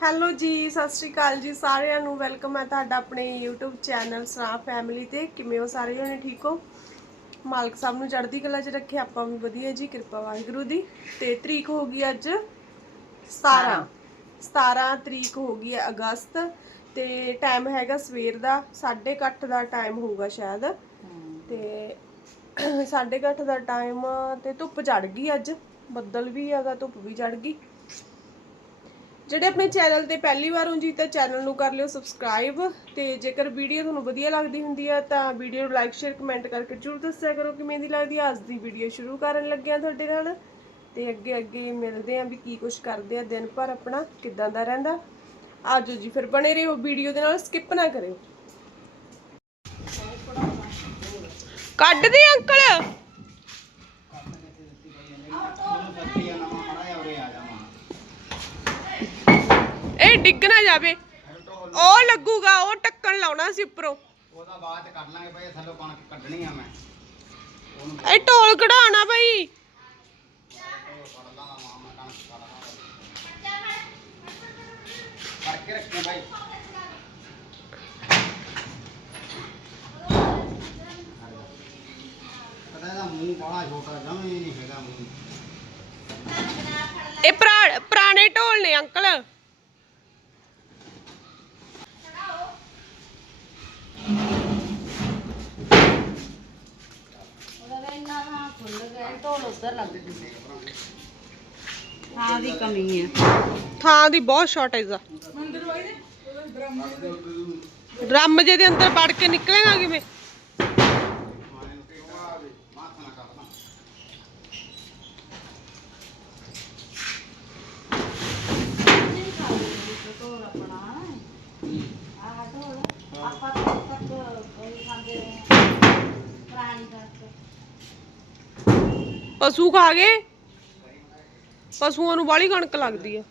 Hello ਜੀ ਸਤਿ ਸ਼੍ਰੀ ਅਕਾਲ ਜੀ ਸਾਰਿਆਂ ਨੂੰ। ਵੈਲਕਮ ਹੈ ਤੁਹਾਡਾ ਆਪਣੇ YouTube ਚੈਨਲ ਸਰਾ ਫੈਮਿਲੀ ਤੇ। ਕਿਵੇਂ ਹੋ ਸਾਰੇ ਜਣੇ? ਠੀਕ ਹੋ? ਮਾਲਕ ਸਾਹਿਬ ਨੂੰ ਚੜ੍ਹਦੀ ਕਲਾ 'ਚ ਰੱਖੇ ਆਪਾਂ ਵੀ ਵਧੀਆ ਜੀ ਕਿਰਪਾ ਵਾਹਿਗੁਰੂ ਦੀ। ਤੇ ਤਰੀਕ ਹੋ ਗਈ ਅੱਜ 17 17 ਤਰੀਕ ਹੋ ਗਈ ਹੈ ਅਗਸਤ। ਤੇ ਟਾਈਮ ਹੈਗਾ ਸਵੇਰ ਦਾ 8:30 ਦਾ ਟਾਈਮ ਹੋਊਗਾ ਸ਼ਾਇਦ। ਤੇ 8:30 ਦਾ ਟਾਈਮ ਤੇ ਧੁੱਪ ਚੜ ਗਈ ਅੱਜ। ਬੱਦਲ ਵੀ ਹੈਗਾ ਧੁੱਪ ਵੀ ਚੜ ਗਈ। ਜਿਹੜੇ ਆਪਣੇ ਚੈਨਲ ਤੇ ਪਹਿਲੀ ਵਾਰ ਹੋ ਜੀ, ਤਾਂ ਚੈਨਲ ਨੂੰ ਕਰ ਲਿਓ ਸਬਸਕ੍ਰਾਈਬ ਤੇ ਜੇਕਰ ਵੀਡੀਓ ਤੁਹਾਨੂੰ ਵਧੀਆ ਲੱਗਦੀ ਹੁੰਦੀ ਹੈ ਤਾਂ ਵੀਡੀਓ ਨੂੰ ਲਾਈਕ ਸ਼ੇਅਰ ਕਮੈਂਟ ਕਰਕੇ ਜਰੂਰ ਦੱਸਿਆ ਕਰੋ ਕਿਵੇਂ ਦੀ ਲੱਗਦੀ ਹੈ ਅੱਜ ਦੀ ਵੀਡੀਓ ਸ਼ੁਰੂ ਕਰਨ ਲੱਗਿਆ ਤੁਹਾਡੇ ਨਾਲ। ਤੇ ਅੱਗੇ ਅੱਗੇ ਮਿਲਦੇ ਆਂ ਵੀ ਕੀ ਕੁਝ ਕਰਦੇ ਆ। ਦਿਨ ਭਰ ਆਪਣਾ ਕਿੱਦਾਂ ਦਾ ਰਹਿੰਦਾ। ਆਜੋ ਜੀ, ਫਿਰ ਬਣੇ ਰਹੋ ਵੀਡੀਓ ਦੇ ਨਾਲ ਸਕਿਪ ਨਾ ਕਰਿਓ। ਕੱਢ ਦੇ ਅੰਕਲ ਇਹ ਡਿੱਗ ਨਾ ਜਾਵੇ। ਉਹ ਲੱਗੂਗਾ ਉਹ ਟੱਕਣ ਲਾਉਣਾ ਸੀ ਉੱਪਰੋਂ। ਉਹਦਾ ਬਾਅਦ ਚ ਕੱਢ ਲਾਂਗੇ ਭਾਈ ਥੱਲੋਂ ਕਣਕ ਕੱਢਣੀ ਆ ਮੈਂ। ਉਹਨੂੰ ਇਹ ਢੋਲ ਕਢਾਉਣਾ ਬਈ। ਕੱਢ ਲਾਂਗਾ ਮਾਂ ਮੈਂ ਕਣਕ ਕੱਢ ਲਾਂਗਾ ਕਰਕੇ ਰੱਖਿਆ ਭਾਈ ਪਤਾ ਇਹਦਾ ਮੂੰਹ ਬੜਾ ਛੋਟਾ ਜਮੇ ਨਹੀਂ ਹੈਗਾ ਮੂੰਹ। ਇਹ ਪੁਰਾ- ਪੁਰਾਣੇ ਢੋਲ ਨੇ ਅੰਕਲ। ਹਾਂ ਦੀ ਕਮੀ ਹੈ। ਥਾਂ ਦੀ ਬਹੁਤ ਸ਼ਾਰਟੇਜ ਆ ਡਰਮ ਜੇ ਦੇ ਅੰਦਰ ਵੜ ਕੇ ਨਿਕਲੇਗਾ ਕਿਵੇਂ? ਆਪਾਂ ਤਾਂ ਤੱਕ ਕੋਈ ਖਾਂਦੇ ਰਹੇ ਪੁਰਾਣੀ ਕਰਕੇ ਪਸ਼ੂ ਖਾ ਗਏ? ਪਸ਼ੂਆਂ ਨੂੰ ਬਾਹਲੀ ਕਣਕ ਲੱਗਦੀ ਆ।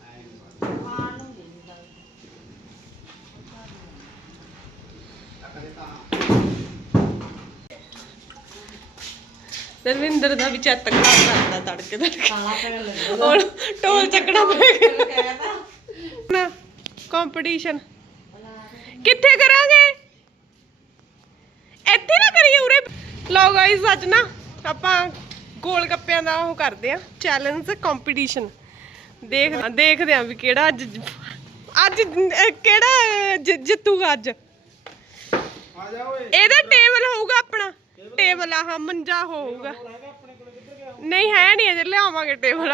ਦਰਵਿੰਦਰ ਦਾ ਵੀ ਚੈੱਕ ਕਰਦਾ ਤੜਕੇ ਤੜਕੇ। ਹੁਣ ਢੋਲ ਚੱਕਣਾ ਪਏਗਾ ਨਾ ਕੰਪੀਟੀਸ਼ਨ ਕਿੱਥੇ ਕਰਾਂਗੇ? ਇੱਥੇ ਨਾ ਕਰੀਏ ਉਰੇ। ਲਓ ਗਾਇਸ ਅੱਜ ਨਾ ਆਪਾਂ ਗੋਲ ਗੱਪਿਆਂ ਦਾ ਉਹ ਕਰਦੇ ਆ ਚੈਲੰਜ ਕੰਪੀਟੀਸ਼ਨ ਦੇਖ ਦੇਖਦੇ ਆ ਵੀ ਕਿਹੜਾ ਅੱਜ ਅੱਜ ਕਿਹੜਾ ਜਿੱਤੂਗਾ ਅੱਜ। ਆ ਜਾ ਓਏ ਇਹਦਾ ਟੇਬਲ ਹੋਊਗਾ ਆਪਣਾ। ਟੇਬਲ ਆ ਮੰਜਾ ਹੋਊਗਾ। ਨਹੀਂ, ਹੈ ਨਹੀਂ ਅਜੇ, ਲਿਆਵਾਂਗੇ ਟੇਬਲ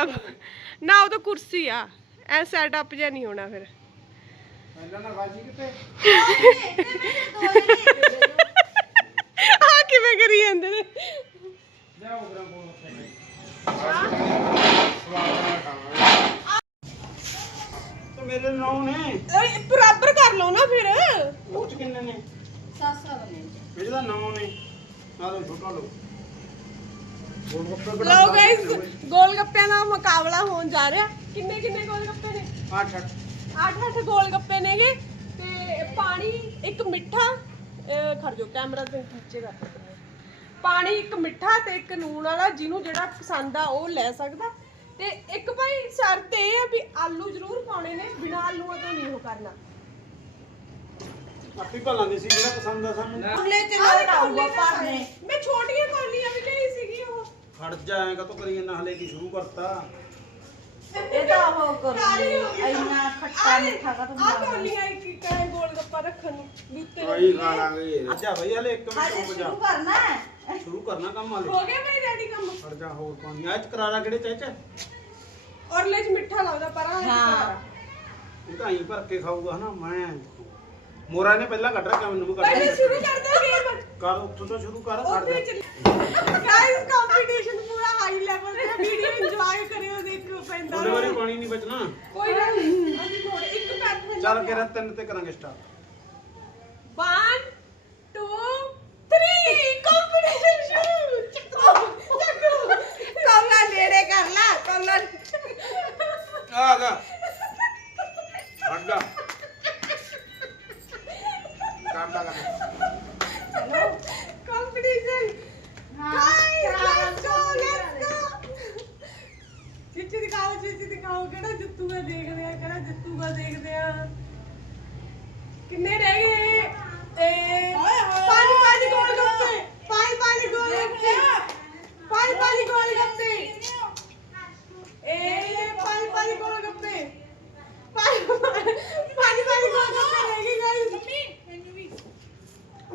ਨਾ, ਉਹ ਤਾਂ ਕੁਰਸੀ ਆ। ਐ ਸੈਟਅਪ ਜਿਹਾ ਨਹੀਂ ਹੋਣਾ ਫਿਰ। ਪਹਿਲਾਂ ਨਾ ਬਾਜੀ ਕਿਤੇ ਆ ਕਿਵੇਂ ਕਰੀ ਜਾਂਦੇ ਨੇ? ਜਾ ਉਹ ਗ੍ਰਾਮ ਕੋਲ ਉੱਥੇ ਤੇ ਮੇਰੇ ਨੌ ਨੇ ਓਏ ਬਰਾਬਰ ਕਰ ਲਓ ਨਾ ਫਿਰ ਉਹ ਚ ਕਿੰਨੇ ਨੇ ਸਾਸਾ ਬਣੇ ਮੇਰੇ ਦਾ ਨੌ ਨੇ ਆ ਲੋ ਛੋਟਾ ਲੋ ਗੋਲ ਗੱਪੇ ਲਓ ਗਾਇਸ ਗੋਲ ਗੱਪਿਆਂ ਦਾ ਮੁਕਾਬਲਾ ਹੋਣ ਜਾ ਰਿਹਾ ਕਿੰਨੇ ਕਿੰਨੇ ਗੋਲ ਗੱਪੇ ਨੇ ਅੱਠ ਅੱਠ ਅੱਠ ਅੱਠ ਗੋਲ ਗੱਪੇ ਨੇਗੇ ਤੇ ਪਾਣੀ ਇੱਕ ਮਿੱਠਾ ਅਹ ਖੜ ਜਾਓ ਕੈਮਰਾ ਤੇ ਨੀਚੇ ਕਰ ਦਿਓ। ਪਾਣੀ ਇੱਕ ਮਿੱਠਾ ਤੇ ਇੱਕ ਨੂਣ ਵਾਲਾ ਜਿਹਨੂੰ ਜਿਹੜਾ ਪਸੰਦ ਆ ਉਹ ਲੈ ਸਕਦਾ। ਤੇ ਇੱਕ ਭਾਈ ਸ਼ਰਤ ਇਹ ਆ ਵੀ ਆਲੂ ਜ਼ਰੂਰ ਪਾਉਣੇ ਨੇ ਬਿਨਾਂ ਆਲੂਆਂ ਤੋਂ ਨਹੀਂ ਉਹ ਕਰਨਾ। ਆਪੀ ਭਲਾਂ ਦੀ ਸੀ ਜਿਹੜਾ ਪਸੰਦ ਆ ਸਾਨੂੰ। ਅਗਲੇ ਚ ਆਹ ਲੋਟ ਆਊਗਾ ਭਰਨੇ। ਮੈਂ ਛੋਟੀਆਂ ਕੌਲੀਆਂ ਵੀ ਲਈ ਸੀਗੀ ਉਹ। ਖੜ ਜਾਏਗਾ ਤੂੰ ਕਰੀ ਜਾਂਦਾ ਹਲੇ ਕੀ ਸ਼ੁਰੂ ਕਰਤਾ। ਇਹ ਤਾਂ ਉਹ ਕਰਨੀ ਇੰਨਾ ਖੱਟਾ ਮਿੱਠਾ ਕਾ ਆ ਤੁਮ ਕੌਲੀਆਂ ਇੱਕ ਇੱਕ ਐਂ ਗੋਲ ਗੱਪਾ ਰੱਖਣ ਨੂੰ? ਵੀ ਉੱਤੇ ਕੋਈ ਖਾ ਲਾਂਗੇ। ਅੱਛਾ ਬਈ ਹਲੇ ਇੱਕ ਮਿੰਟ ਹਜੇ ਰੁਕ ਜਾ। ਸ਼ੁਰੂ ਕਰਨਾ ਹੈ? ਸ਼ੁਰੂ ਕਰਨਾ ਕੰਮ ਹਲੇ। ਹੋ ਗਿਆ ਮੇਰੀ ਡੈਡੀ ਕੰਮ? ਖੜ ਜਾ ਹੋਰ ਪਾਣੀ ਆ ਚ ਕਰਾਰਾ ਕਿਹੜੇ ਚਾਚਾ ਔਰ ਲੈ ਚ ਮਿੱਠਾ ਲੱਗਦਾ ਪਰਾਂ ਹਾਂ। ਇਹ ਤਾਂ ਆਈ ਭਰ ਕੇ ਖਾਊਗਾ ਹਨਾ ਮੈਂ ਮੋਰਾ ਨੇ ਪਹਿਲਾਂ ਕੱਢ ਰੱਖਿਆ ਮੈਨੂੰ ਵੀ ਕੱਢ ਪਹਿਲੇ। ਸ਼ੁਰੂ ਕਰਦੇ ਗੇਮ ਕਰ ਉੱਥੋਂ ਤੋਂ ਸ਼ੁਰੂ ਕਰ ਜਾ। ਚ ਗਾਇਸ ਕੰਪੀਟੀਸ਼ਨ ਪੂਰਾ ਹਾਈ ਲੈਵਲ ਤੇ ਵੀਡੀਓ ਇੰਜੋਏ ਕਰਿਓ ਦੇਖੋ ਪੈਂਦਾ ਉਹਦੇ ਬਾਰੇ ਪਾਣੀ ਨਹੀਂ ਬਚਣਾ। ਕੋਈ ਗੱਲ ਨਹੀਂ ਅਸੀਂ ਥੋੜੇ ਇੱਕ ਪੈਕ ਚੱਲ ਕੇ ਰਾ ਤਿੰਨ ਤੇ ਕਰਾਂਗੇ ਸਟਾਰਟ 1 2 3 ਕੰਪੀਟੀਸ਼ਨ ਸ਼ੁਰੂ ਚੱਕੋ ਚੱਕੋ ਕੌਲਾ ਨੇੜੇ ਕਰ ਲਾ ਕੌਲਾ ਆ ਗਾ ਖੜ ਜਾ ਕਰਦਾ ਕਰ ਕੰਪੀਟੀਸ਼ਨ ਹਾਂ ਗਾਇਸ ਕਰਾ ਲੈਟਸ ਗੋ ਲੈਟਸ ਗੋ ਚਿੱਚੀ ਦਿਖਾਓ ਚ ਦਿਖਾਓ ਕਿਹੜਾ ਜਿੱਤੂਗਾ ਦੇਖਦੇ ਆ ਕਿਹੜਾ ਜਿੱਤੂਗਾ ਦੇਖਦੇ ਆ ਕਿੰਨੇ ਰਹਿ ਗਏ ਏ ਪੰਜ ਪੰਜ ਗੋਲ ਗੱਪੇ ਪੰਜ ਪੰਜ ਗੋਲ ਗੱਪੇ ਪੰਜ ਪੰਜ ਗੋਲ ਗੱਪੇ ਏ ਪੰਜ ਪੰਜ ਗੋਲ ਗੱਪੇ ਪੰਜ ਪੰਜ ਪੰਜ ਗੋਲ ਗੱਪੇ ਰਹਿ ਗਏ ਗਾਇਸ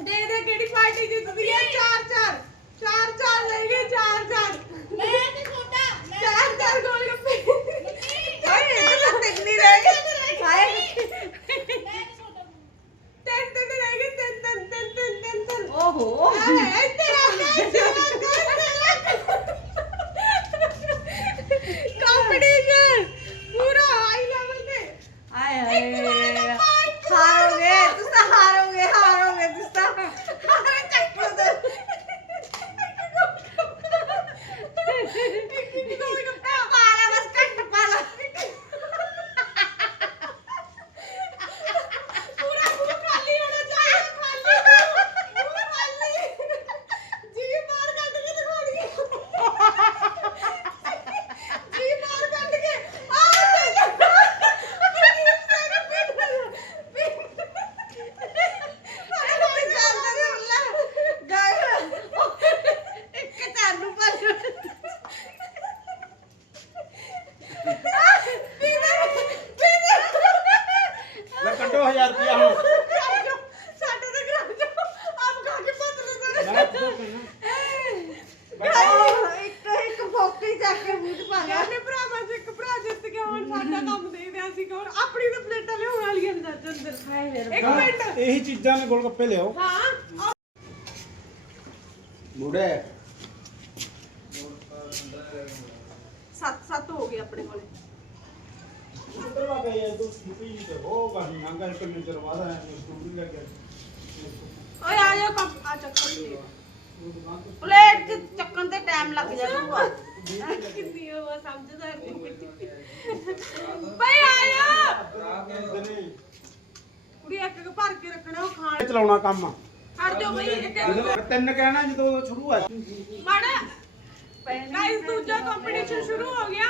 ਦੇ ਦੇ ਕਿਹੜੀ ਪਾਰਟੀ ਜਿੱਤਦੀ ਹੈ ਚਾਰ ਚਾਰ ਚਾਰ ਚਾਰ ਰਹਿ ਗਏ ਚਾਰ ਚਾਰ ਚਾਰ ਚਾਰ ਗੋਲ ਗੱਪੇ ਹਾਏ ਤਿੰਨ ਹੀ ਰਹਿ ਗਏ ਹਾਏ ਤਿੰਨ ਤਿੰਨ ਰਹਿ ਗਏ ਤਿੰਨ ਤਿੰਨ ਤਿੰਨ ਤਿੰਨ ਤਿੰਨ ਤਿੰਨ ਓਹੋ ਹਾਏ ਇੱਥੇ ਆ ਕੰਪੀਟੀਸ਼ਨ ਪੂਰਾ ਹਾਈ ਲੈਵਲ ਤੇ ਆਏ ਹਾਏ ਹਾਰੋਗੇ ਤੁਸੀਂ ਤਾਂ ਹਾਰੋਗੇ ਹਾਰੋਗੇ ਤੁਸੀਂ ਤਾਂ ਹਾਰੇ ਚੱਕਰ ਦੇ ਪਾਲਾ ਬਸ ਕੱਟ ਪਾਲਾ ਪੂਰਾ ਮੂੰਹ ਖਾਲੀ ਹੋਣਾ ਚਾਹੀਦਾ ਖਾਲੀ ਮੂੰਹ ਖਾਲੀ ਜੀ ਬਾਹਰ ਕੱਢ ਕੇ ਦਿਖਾਉਣੀ ਜੀ ਬਾਹਰ ਕੱਢ ਕੇ ਆ ਇੱਕ ਚਾਲੂ ਪਰ ਲੈ ਕੱਢੋ 1000 ਰੁਪਇਆ ਹੁਣ ਸਾਡੇ ਤੇ ਗਰਾ ਜਾ ਆਪ ਖਾ ਕੇ ਪਤ ਲੈ ਮੈਂ ਤੂੰ ਇੱਕ ਇੱਕ ਫੋਕੀ ਚੱਕ ਕੇ ਮੂੰਹ ਚ ਪਾ ਗਿਆ ਆਪਣੇ ਭਰਾਵਾਂ ਚ ਇੱਕ ਭਰਾ ਜਿੱਤ ਗਿਆ ਹੁਣ ਸਾਡਾ ਕੰਮ ਦੇ ਦਿਆ ਸੀ ਹੁਣ ਆਪਣੀ ਤਾਂ ਪਲੇਟਾਂ ਲਿਆਉਣ ਵਾਲੀਆਂ ਨੇ ਜੱਜ ਅੰਦਰ ਇੱਕ ਮਿੰਟ ਇਹੀ ਚੀਜ਼ਾਂ ਨੇ ਗੋਲ ਗੱਪੇ ਲਿਆਓ ਹਾਂ ਮੁੜੇ ਸੱਤ ਸੱਤ ਹੋ ਗਏ ਆਪਣੇ ਕੋਲੇ ਉਧਰ ਵਾ ਗਏ ਤੂੰ ਛੁੱਟੀ ਤੇ ਹੋ ਗਾਣੀ ਮੰਗਾ ਕਿੰਨੇ ਚਿਰ ਬਾਅਦ ਆਇਆ ਸਟੂਡੀ ਲੱਗ ਗਿਆ ਓਏ ਆ ਜਾ ਕੱਪ ਆ ਚੱਕਰ ਪਲੇਟ ਪਲੇਟ ਚ ਚੱਕਣ ਤੇ ਟਾਈਮ ਲੱਗ ਜਾਊਗਾ ਕਿੰਨੀ ਉਹ ਕੁੜੀ ਇੱਕ ਇੱਕ ਭਰ ਕੇ ਰੱਖਣਾ ਉਹ ਖਾਣ। ਚਲਾਉਣਾ ਕੰਮ ਆ। ਹਟ ਜਾਓ ਬਈ ਇੱਕ ਇੱਕ ਤਿੰਨ ਕਹਿਣਾ ਜਦੋਂ ਸ਼ੁਰੂ ਆ ਮਾੜਾ। ਗਾਇਸ ਦੂਜਾ ਕੰਪੀਟੀਸ਼ਨ ਸ਼ੁਰੂ ਹੋ ਗਿਆ।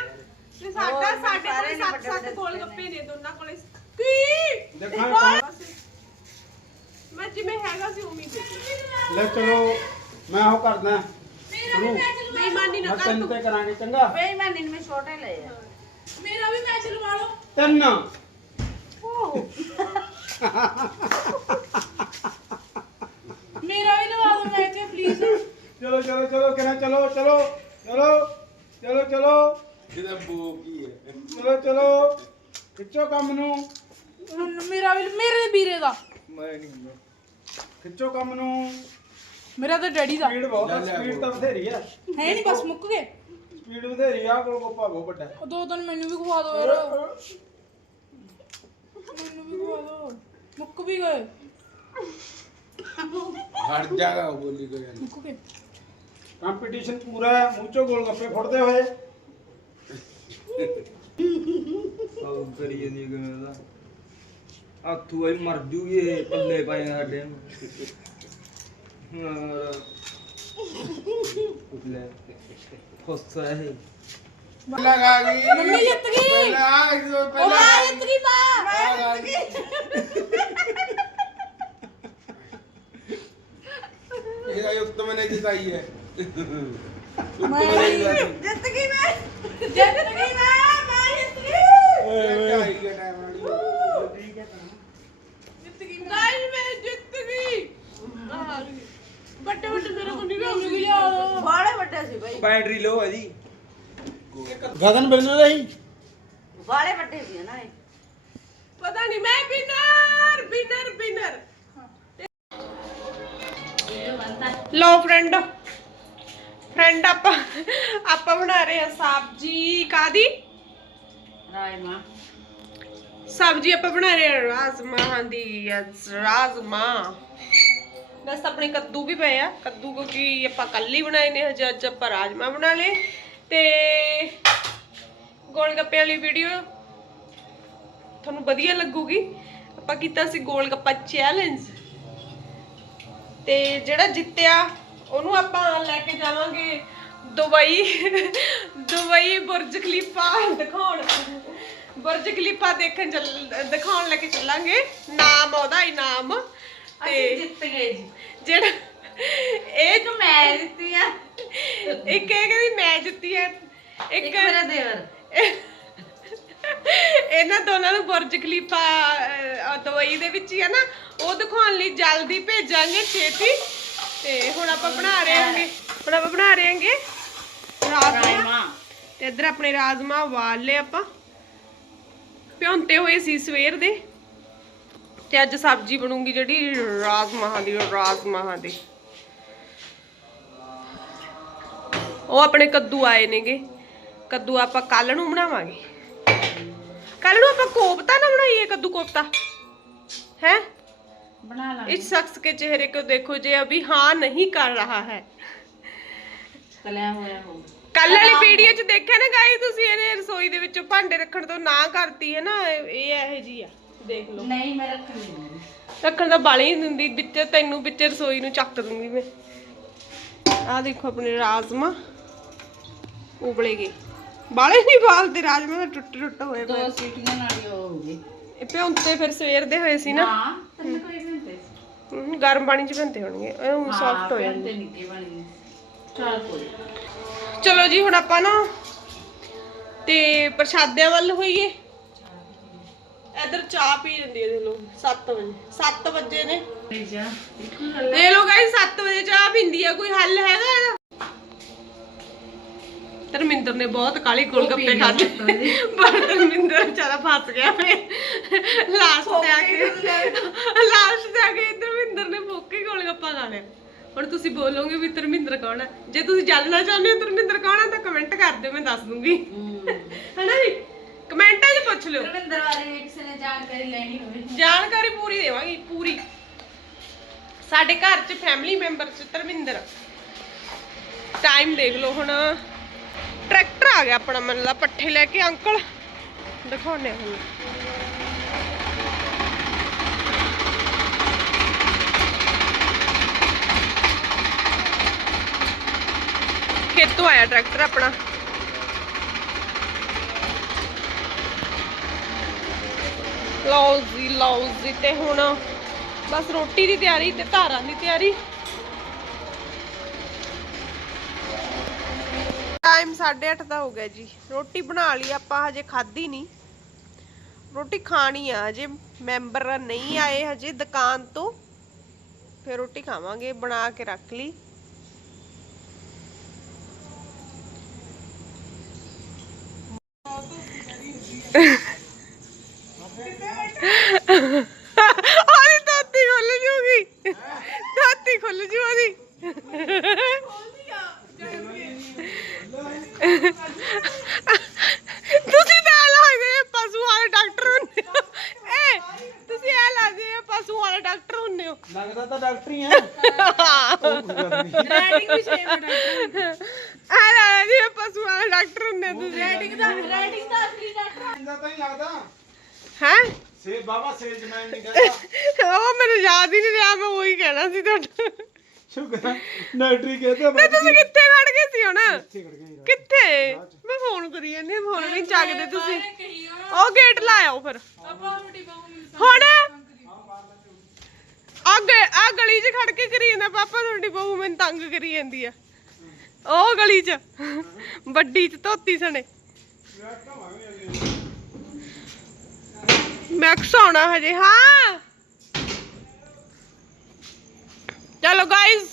ਤੇ ਸਾਡਾ ਸਾਡੇ ਕੋਲੇ ਸੱਤ ਸੱਤ ਗੋਲ ਗੱਪੇ ਨੇ ਦੋਨਾਂ ਕੋਲੇ। ਕੀ? ਦੇਖਾਂ ਬਸ। ਮੈਂ ਜਿਵੇਂ ਹੈਗਾ ਸੀ ਉਮੀਦ ਲੈ ਚਲੋ ਮੈਂ ਉਹ ਕਰਦਾ। ਸ਼ੁਰੂ। ਬੇਈਮਾਨੀ ਨਾ ਮੈਂ ਕਰ ਤਿੰਨ ਤੂੰ। ਤੇ ਕਰਾਂਗੇ ਚੰਗਾ? ਬੇਈਮਾਨੀ ਨੇ ਛੋਟੇ ਲਏ ਆ। ਮੇਰਾ ਵੀ ਮੈਚ ਲਵਾ ਲਓ। ਤਿੰਨ। ਮੇਰਾ ਵੀ ਲਵਾ ਦਿਓ ਮੈਚ ਪਲੀਜ਼ ਚਲੋ ਚਲੋ ਚਲੋ ਕਿਨਾ ਚਲੋ ਚਲੋ ਚਲੋ ਚਲੋ ਚਲੋ। ਇਹਦਾ ਬੋ ਕੀ ਹੈ? ਚਲੋ ਚਲੋ ਖਿੱਚੋ ਕੰਮ ਨੂੰ। ਮੇਰਾ ਵੀ ਮੇਰੇ ਵੀਰੇ ਦਾ। ਮੈਂ ਨਹੀਂ ਹੁੰਦਾ। ਖਿੱਚੋ ਕੰਮ ਨੂੰ। ਮੇਰਾ ਤਾਂ ਡੈਡੀ ਦਾ। ਸਪੀਡ ਬਹੁਤ ਆ ਸਪੀਡ ਤਾਂ ਬਥੇਰੀ ਆ। ਹੈ ਨਹੀਂ ਬਸ ਮੁੱਕ ਗਏ। ਸਪੀਡ ਬਥੇਰੀ ਆ ਕੋਲ ਕੋਪਾ ਬਹੁਤ ਵੱਡਾ। ਉਹ ਦੋ ਦਿਨ ਮੈਨੂੰ ਵੀ ਖਵਾ ਦਿਓ ਯਾਰ। ਮੈਨੂੰ ਵੀ ਖਵਾ ਦਿਓ ਮੁੱਕ ਵੀ ਗਏ। ਹਟ ਜਾਗਾ ਬੋਲੀ ਕੋਈ ਗੱਲ ਮੁੱਕ ਗਏ। ਕੰਪੀਟੀਸ਼ਨ ਪੂਰਾ ਹੈ ਮੂੰਹੋਂ ਗੋਲ ਗੱਪੇ ਫੁੱਟਦੇ ਹੋਏ। ਆਉ ਕਰੀ ਜਾਂਦੀ ਕਿਵੇਂ ਦਾ ਆਥੂ ਆਈ ਮਰ ਜੂਗੀ ਇਹ ਪੱਲੇ ਪਾਏ ਸਾਡੇ ਨੂੰ। ਹੋਰ। ਲੈ ਫਸਾ ਹੈ ਪਹਿਲਾਂ ਆ ਗਈ। ਮੰਮੀ ਜਿੱਤ ਗਈ। ਪਹਿਲਾਂ ਆ ਗਈ ਪਹਿਲਾਂ ਮਾਂ ਜਿੱਤ ਗਈ ਮਾਂ। ਆ ਗਈ। ਇਹਦਾ ਇਹ ਉੱਤਮ ਨੇ ਜਿਤਾਈ ਹੈ। ਮੈਂ ਜਿੱਤ ਗਈ ਮੈਂ। ਜਿੱਤ ਗਈ ਮੈਂ ਮੈਂ ਜਿੱਤ ਗਈ। ਢਾਈ ਕੇ ਟਾਈਮ ਵਾਲੀ। ਜਿੱਤ ਗਈ ਗਾਇਸ ਮੈਂ ਜਿੱਤ ਗਈ। ਵੱਡੇ ਵੱਡੇ ਮੇਰੇ ਕੋਲ ਨਹੀਂ ਮੈਨੂੰ ਵੀ ਯਾਦ ਬਾੜੇ ਵੱਡੇ ਸੀ ਬਈ। ਬੈਟਰੀ ਲੋ ਹੈ ਜੀ। ਗਗਨ ਬਿਰਨ ਰਹੀ ਬਾੜੇ ਵੱਡੇ ਸੀ ਨਾ ਇਹ। ਪਤਾ ਨਹੀਂ ਮੈਂ ਵਿਨਰ ਵਿਨਰ ਵਿਨਰ ਲੋ ਫਰੈਂਡ ਫਰੈਂਡ ਆਪਾਂ ਆਪਾਂ ਬਣਾ ਰਹੇ ਆ ਸਬਜੀ ਕਾਦੀ ਰਾਜਮਾ। ਸਬਜੀ ਆਪਾਂ ਬਣਾ ਰਹੇ ਆ ਰਾਜਮਾਹਾਂ ਦੀ ਰਾਜਮਾ। ਬਸ ਆਪਣੇ ਕੱਦੂ ਵੀ ਪਏ ਆ ਕੱਦੂ ਕਿਉਂਕਿ ਆਪਾਂ ਕੱਲ ਹੀ ਬਣਾਏ ਨੇ ਹਜੇ ਅੱਜ ਆਪਾਂ ਰਾਜਮਾ ਬਣਾ ਲਏ। ਤੇ ਗੋਲ ਗੱਪੇ ਵਾਲੀ ਵੀਡੀਓ ਤੁਹਾਨੂੰ ਵਧੀਆ ਲੱਗੂਗੀ। ਆਪਾਂ ਕੀਤਾ ਸੀ ਗੋਲ ਗੱਪਾ ਚੈਲੰਜ ਤੇ ਜਿਹੜਾ ਜਿੱਤਿਆ ਉਹਨੂੰ ਆਪਾਂ ਲੈ ਕੇ ਜਾਵਾਂਗੇ ਦੁਬਈ। ਦੁਬਈ ਬੁਰਜ ਖਲੀਫਾ ਦਿਖਾਉਣ। ਬੁਰਜ ਖਲੀਫਾ ਦੇਖਣ ਚੱਲ ਦਿਖਾਉਣ ਲੈ ਕੇ ਚੱਲਾਂਗੇ। ਨਾਮ ਉਹਦਾ ਇਨਾਮ ਅਸੀਂ ਤੇ ਜਿੱਤ ਗਏ ਜੀ। ਜਿਹੜਾ ਇਹ ਇੱਕ ਮੈਂ ਜਿੱਤੀ ਆ। ਇੱਕ ਇਹ ਕਹਿੰਦੀ ਮੈਂ ਜਿੱਤੀ ਹੈ ਇੱਕ ਇੱਕ ਮੇਰਾ ਦੇਵਰ। ਇਹਨਾਂ ਦੋਨਾਂ ਨੂੰ ਬੁਰਜ ਖਲੀਫਾ ਅਹ, ਦੁਬਈ ਦੇ ਵਿੱਚ ਹੀ ਹੈ ਨਾ ਉਹ ਦਿਖਾਉਣ ਲਈ ਜਲਦੀ ਭੇਜਾਂਗੇ ਛੇਤੀ। ਤੇ ਹੁਣ ਆਪਾਂ ਬਣਾ ਰਹੇ ਹਾਂਗੇ। ਹੁਣ ਆਪਾਂ ਬਣਾ ਰਹੇ ਹਾਂਗੇ ਰਾਜਮਾ। ਤੇ ਇੱਧਰ ਆਪਣੇ ਰਾਜਮਾ ਉਬਾਲ ਲਏ ਆਪਾਂ। ਭਿਉਂਤੇ ਹੋਏ ਸੀ ਸਵੇਰ ਦੇ। ਤੇ ਅੱਜ ਸਬਜ਼ੀ ਬਣੂਗੀ ਜਿਹੜੀ ਰਾਜਮਾਹਾਂ ਦੀ ਰਾਜਮਾਹਾਂ ਦੀ। ਉਹ ਆਪਣੇ ਕੱਦੂ ਆਏ ਨੇਗੇ। ਕੱਦੂ ਆਪਾਂ ਕੱਲ ਨੂੰ ਬਣਾਵਾਂਗੇ। ਕੱਲ ਨੂੰ ਆਪਾਂ ਕੋਫਤਾ ਨਾ ਬਣਾਈਏ ਕੱਦੂ ਕੋਫਤਾ ਹੈ ਬਣਾ ਲਾਂਗੇ इस शख्स के चेहरे को देखो जे अभी हाँ नहीं कर रहा है ਤਲਿਆ ਹੋਇਆ ਹੋ ਕੱਲ ਵਾਲੀ ਵੀਡੀਓ 'ਚ ਦੇਖਿਆ ਨਾ ਗਾਈ ਤੁਸੀਂ ਇਹਨੇ ਰਸੋਈ ਦੇ ਵਿੱਚੋਂ ਭਾਂਡੇ ਰੱਖਣ ਤੋਂ ਨਾ ਕਰਤੀ ਹੈ ਨਾ ਇਹ ਇਹ ਇਹੋ ਜੀ ਆ ਦੇਖ ਲਓ ਨਹੀਂ ਮੈਂ ਰੱਖਣੀ ਨਹੀਂ ਰੱਖਣ ਦਾ ਬਾਲੀ ਨਹੀਂ ਦਿੰਦੀ ਵਿੱਚ ਤੈਨੂੰ ਵਿੱਚ ਰਸੋਈ ਨੂੰ ਚੱਕ ਦੂੰਗੀ ਮੈਂ ਆਹ ਦੇਖੋ ਆਪਣੇ ਰਾਜਮਾ ਉਬਲੇ ਗਏ ਬਾਲੇ ਨਹੀਂ ਬਾਲਦੇ ਰਾਜਮਾ ਟੁੱਟ ਟੁੱਟ ਹੋਏ ਪਏ। ਦੋ ਸੀਟੀਆਂ ਨਾਲ ਹੀ ਉਹ ਹੋ ਇਹ ਭਿਉਂਤੇ ਫਿਰ ਸਵੇਰ ਦੇ ਹੋਏ ਸੀ ਨਾ। ਨਾ ਤੈਨੂੰ ਕੋਈ ਵੀ ਨਹੀਂ ਹਮ, ਗਰਮ ਪਾਣੀ 'ਚ ਭਿਉਂਤੇ ਹੋਣਗੇ ਉਹ ਸੌਫਟ ਹੋ ਜਾਂਦੇ। ਤੇ ਨਿੱਕੇ ਬਣੀ ਚਾਲ ਕੋਈ ਚਲੋ ਜੀ ਹੁਣ ਆਪਾਂ ਨਾ ਤੇ ਪ੍ਰਸ਼ਾਦਿਆਂ ਵੱਲ ਹੋਈਏ। ਇਧਰ ਚਾਹ ਪੀ ਜਾਂਦੀ ਹੈ ਦੇਖ ਲਓ 7 ਵਜੇ 7 ਵਜੇ ਨੇ। ਜਾ। ਦੇਖ ਲਓ ਗਾਇਸ 7 ਵਜੇ ਚਾਹ ਪੀਂਦੀ ਆ ਕੋਈ ਹੱਲ ਹੈਗਾ ਇਹਦਾ? ਧਰਮਿੰਦਰ ਨੇ ਬਹੁਤ ਕਾਲੀ ਗੋਲ ਗੱਪੇ ਖਾਦੇ ਪਰ ਧਰਮਿੰਦਰ ਵਿਚਾਰਾ ਫਸ ਗਿਆ ਫੇ ਲਾਸਟ ਤੇ ਆ ਕੇ ਲਾਸਟ ਤੇ ਆ ਕੇ ਧਰਮਿੰਦਰ ਨੇ ਫੋਕੇ ਗੋਲ ਗੱਪਾ ਖਾ ਲਿਆ। ਹੁਣ ਤੁਸੀਂ ਬੋਲੋਗੇ ਵੀ ਧਰਮਿੰਦਰ ਕੌਣ ਹੈ? ਜੇ ਤੁਸੀਂ ਜਾਣਨਾ ਚਾਹੁੰਦੇ ਹੋ ਧਰਮਿੰਦਰ ਕੌਣ ਹੈ ਤਾਂ ਕਮੈਂਟ ਕਰ ਦਿਓ ਮੈਂ ਦੱਸ ਦੂੰਗੀ। ਹਨਾ ਜੀ? ਕਮੈਂਟਾਂ 'ਚ ਪੁੱਛ ਲਿਓ। ਰਵਿੰਦਰ ਬਾਰੇ ਕਿਸੇ ਨੇ ਜਾਣਕਾਰੀ ਲੈਣੀ ਹੋਵੇ। ਜਾਣਕਾਰੀ ਪੂਰੀ ਦੇਵਾਂਗੀ ਪੂਰੀ। ਸਾਡੇ ਘਰ 'ਚ ਫੈਮਿਲੀ ਮੈਂਬਰ 'ਚ ਧਰਮਿੰਦਰ। ਟਾਈਮ ਦੇਖ ਲਓ ਹੁਣ। ਟਰੈਕਟਰ ਆ ਗਿਆ ਆਪਣਾ, ਮੈਨੂੰ ਲੱਗਦਾ ਪੱਠੇ ਲੈ ਕੇ ਅੰਕਲ। ਦਿਖਾਉਣੇ ਹੁਣ ਖੇਤੋਂ ਆਇਆ ਟਰੈਕਟਰ ਆਪਣਾ। ਲਓ ਜੀ ਲਓ ਜੀ, ਤੇ ਹੁਣ ਬਸ ਰੋਟੀ ਦੀ ਤਿਆਰੀ ਤੇ ਧਾਰਾਂ ਦੀ ਤਿਆਰੀ। ਟਾਈਮ 8:30 ਦਾ ਹੋ ਗਿਆ ਜੀ। ਰੋਟੀ ਬਣਾ ਲਈ ਆਪਾਂ, ਹਜੇ ਖਾਧੀ ਨਹੀਂ। ਰੋਟੀ ਖਾਣੀ ਆ, ਹਜੇ ਮੈਂਬਰ ਨਹੀਂ ਆਏ ਹਜੇ ਦੁਕਾਨ ਤੋਂ। ਫਿਰ ਰੋਟੀ ਖਾਵਾਂਗੇ, ਬਣਾ ਕੇ ਰੱਖ ਲਈ। ਉਹਦੀ ਦਾਤੀ ਖੁੱਲ ਜੂਗੀ। ਦਾਤੀ ਖੁੱਲ ਜੂ ਉਹਦੀ ਤੁਸੀਂ ਤਾਂ ਐਂ ਲੱਗਦੇ ਪਸ਼ੂ ਵਾਲੇ ਡਾਕਟਰ ਹੁੰਦੇ ਹੋ ਏ ਤੁਸੀਂ ਐ ਲੱਗਦੇ ਆ ਪਸ਼ੂ ਵਾਲੇ ਡਾਕਟਰ ਹੁੰਦੇ ਹੋ ਲੱਗਦਾ ਤਾਂ ਡਾਕਟਰ ਹੀ ਆ ਰਾਈਟਿੰਗ ਵੀ ਸੇਮ ਹੈ ਐ ਲੱਗਦਾ ਜੀ ਪਸ਼ੂ ਵਾਲੇ ਡਾਕਟਰ ਹੁੰਦੇ ਆ ਤੁਸੀਂ। ਰਾਈਟਿੰਗ ਦਾ ਰਾਈਟਿੰਗ ਦਾ ਅਸਲੀ ਡਾਕਟਰ ਇੰਦਾ ਤਾਂ ਹੀ ਲੱਗਦਾ। ਹੈ? ਸੇ ਬਾਬਾ ਸੇਲਜ਼ਮੈਨ ਨਹੀਂ ਕਹਿੰਦਾ। ਉਹ ਮੈਨੂੰ ਯਾਦ ਹੀ ਨਹੀਂ ਰਿਹਾ ਮੈਂ ਉਹੀ ਕਹਿਣਾ ਸੀ ਤੁਹਾਨੂੰ ਸ਼ੁਕਰ ਨੈਟਰੀ ਕਹਿੰਦੇ ਤੇ ਤੁਸੀਂ ਕਿੱਥੇ ਖੜ ਗਏ ਸੀ ਹੁਣ? ਇੱਥੇ ਖੜ ਗਏ ਕਿੱਥੇ? ਮੈਂ ਫੋਨ ਕਰੀ ਜਾਂਦੀ ਹਾਂ ਫੋਨ ਨਹੀਂ ਚੱਕਦੇ ਤੁਸੀਂ। ਕਹੀਓ ਉਹ ਗੇਟ ਲਾਇਓ ਫਿਰ। ਆਪਾਂ ਮੁੰਡੀ ਬਾਹੂ ਮਿਲ ਹੁਣ? ਆ ਆ ਗਲੀ 'ਚ ਖੜ ਕੇ ਕਰੀ ਜਾਂਦਾ ਪਾਪਾ, ਤੁਹਾਡੀ ਬਹੂ ਮੈਨੂੰ ਤੰਗ ਕਰੀ ਜਾਂਦੀ ਆ। ਉਹ ਗਲੀ 'ਚ, ਵੱਡੀ 'ਚ ਧੋਤੀ ਸਣੇ। ਮੈਕਸ ਆਉਣਾ ਹਜੇ, ਹਾਂ। ਚਲੋ ਗਾਇਸ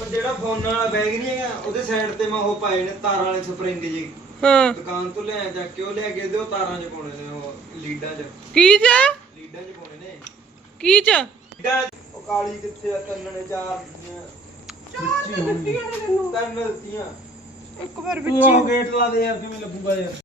ਉਹ ਜਿਹੜਾ ਫੋਨ ਵਾਲਾ ਬੈਗ ਨਹੀਂ ਹੈਗਾ, ਉਹਦੇ ਸਾਈਡ ਤੇ ਮੈਂ ਉਹ ਪਾਏ ਨੇ ਤਾਰਾਂ ਵਾਲੇ ਸਪਰਿੰਗ ਜੀ ਹਾਂ। ਦੁਕਾਨ ਤੋਂ ਲਿਆ ਜਾ ਕੇ ਉਹ ਲਿਆ ਕੇ ਉਹ ਤਾਰਾਂ 'ਚ ਪਾਉਣੇ ਨੇ ਉਹ ਲੀਡਾਂ 'ਚ। ਕੀ 'ਚ? ਲੀਡਾਂ 'ਚ ਪਾਉਣੇ ਨੇ। ਕੀ 'ਚ? ਲੀਡਾਂ 'ਚ- ਉਹ ਕਾਲੀ ਕਿੱਥੇ ਆ? ਤਿੰਨ ਨੇ ਚਾਰ ਦਿੱਤੀਆਂ। ਤਿੰਨ। ਦਿੱਤੀਆਂ। ਇੱਕ ਵਾਰ ਤੂੰ ਉਹ ਗੇਟ ਲਾ ਦੇ ਯਾਰ ਕਿਵੇਂ ਲੱਗੂਗਾ ਯਾਰ।